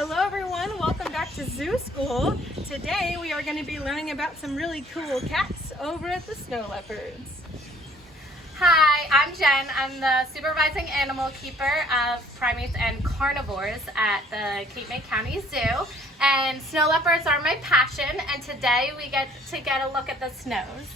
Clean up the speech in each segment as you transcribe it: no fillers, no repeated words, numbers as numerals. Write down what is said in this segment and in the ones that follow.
Hello everyone, welcome back to Zoo School. Today we are going to be learning about some really cool cats over at the Snow Leopards. Hi, I'm Jen. I'm the supervising animal keeper of primates and carnivores at the Cape May County Zoo. And snow leopards are my passion, and today we get a look at the snows.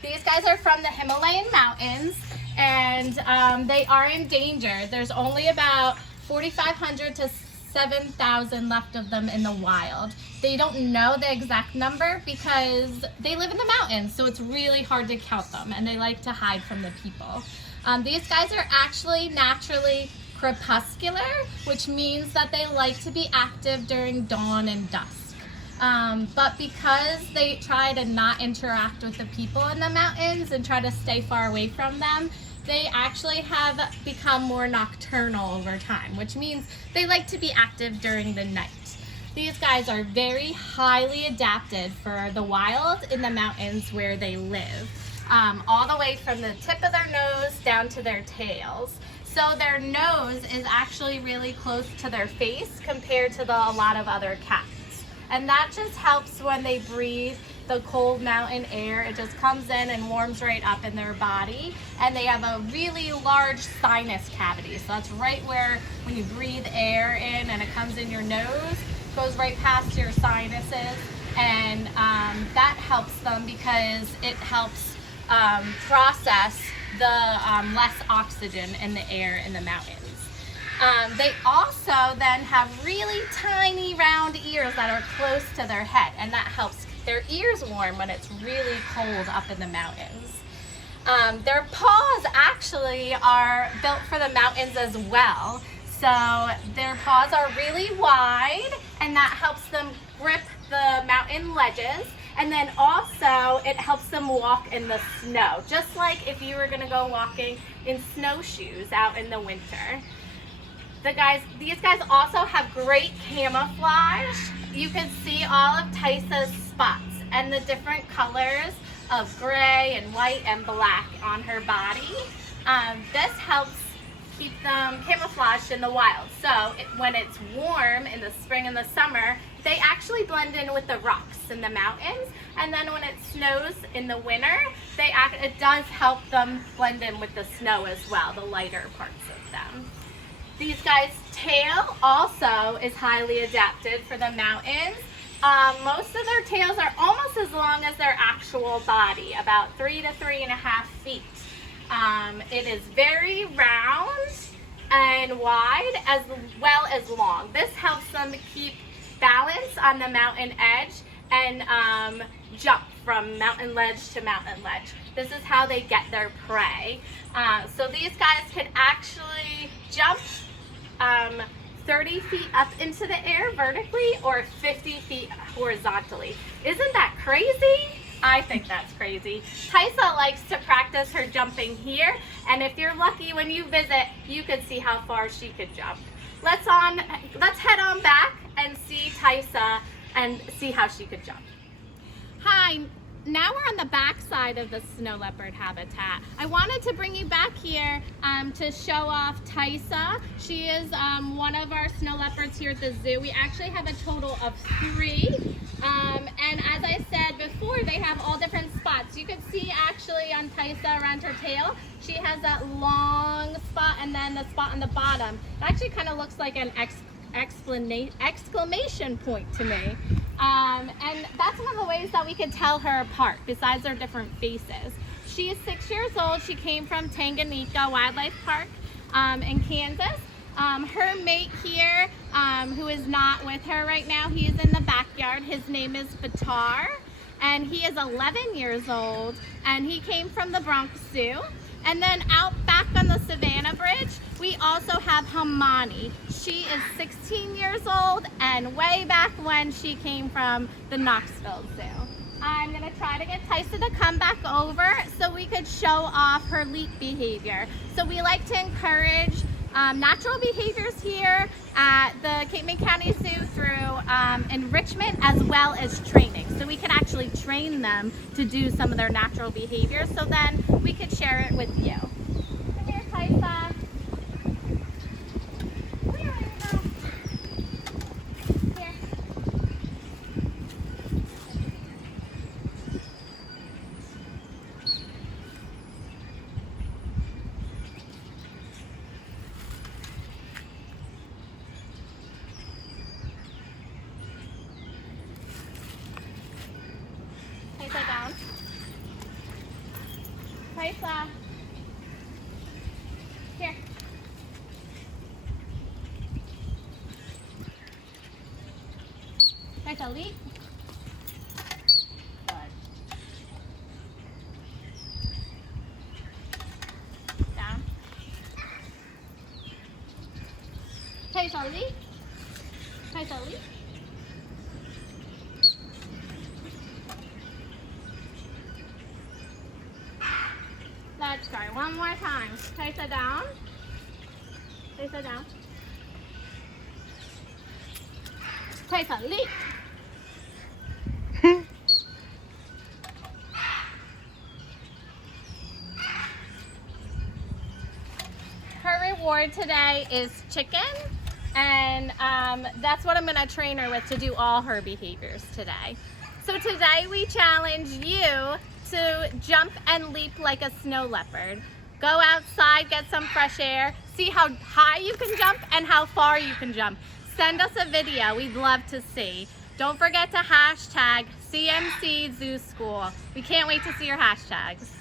These guys are from the Himalayan mountains, and they are in danger. There's only about 4,500 to 7,000 left of them in the wild. They don't know the exact number because they live in the mountains, so it's really hard to count them, and they like to hide from the people. These guys are actually naturally crepuscular, which means that they like to be active during dawn and dusk. But because they try to not interact with the people in the mountains and try to stay far away from them, they actually have become more nocturnal over time, which means they like to be active during the night. These guys are very highly adapted for the wild in the mountains where they live, all the way from the tip of their nose down to their tails. So their nose is actually really close to their face compared to a lot of other cats. And that just helps when they breathe the cold mountain air. It just comes in and warms right up in their body. And they have a really large sinus cavity. So that's right where when you breathe air in and it comes in your nose, goes right past your sinuses. And that helps them because it helps process the less oxygen in the air in the mountains. They also then have really tiny round ears that are close to their head, and that helps their ears warm when it's really cold up in the mountains. Their paws actually are built for the mountains as well. So their paws are really wide, and that helps them grip the mountain ledges. And then also it helps them walk in the snow, just like if you were gonna go walking in snowshoes out in the winter. These guys also have great camouflage. You can see all of Tysa's spots and the different colors of gray and white and black on her body. This helps keep them camouflaged in the wild. So when it's warm in the spring and the summer, they actually blend in with the rocks in the mountains. And then when it snows in the winter, it does help them blend in with the snow as well, the lighter parts of them. These guys' tail also is highly adapted for the mountains. Most of their tails are almost as long as their actual body, about 3 to 3.5 feet. It is very round and wide as well as long. This helps them keep balance on the mountain edge and jump from mountain ledge to mountain ledge. This is how they get their prey. So these guys can actually jump 30 feet up into the air vertically or 50 feet horizontally. Isn't that crazy? I think that's crazy. Tysa likes to practice her jumping here, and if you're lucky when you visit, you could see how far she could jump. Let's head on back and see Tysa and see how she could jump. Hi. Now we're on the back side of the snow leopard habitat. I wanted to bring you back here to show off Tysa. She is one of our snow leopards here at the zoo. We actually have a total of 3. And as I said before, they have all different spots. You can see actually on Tysa around her tail, she has that long spot and then the spot on the bottom. It actually kind of looks like an exclamation point to me. And that's one of the ways that we could tell her apart, besides their different faces. She is 6 years old. She came from Tanganyika Wildlife Park in Kansas. Her mate here, who is not with her right now, he is in the backyard. His name is Batar, and he is 11 years old, and he came from the Bronx Zoo. And then out back on the Savannah Bridge, we also have Hamani. She is 16 years old, and way back when she came from the Knoxville Zoo. I'm gonna try to get Tysa to come back over so we could show off her leap behavior. So we like to encourage natural behaviors here at the Cape May County Zoo through enrichment as well as training. So we can actually train them to do some of their natural behaviors, so then we could share it with you. Come here, Tysa. Where are you? Tysa. Here. Tysa, leap. Good. Down. Tysa, leap. Tysa, leap. Let's go. One more time. Tysa down. Tysa down. Tysa, leap. Her reward today is chicken, and that's what I'm going to train her with to do all her behaviors today. So today we challenge you to jump and leap like a snow leopard. Go outside, get some fresh air, see how high you can jump and how far you can jump. Send us a video, we'd love to see. Don't forget to hashtag CMC Zoo School. We can't wait to see your hashtags.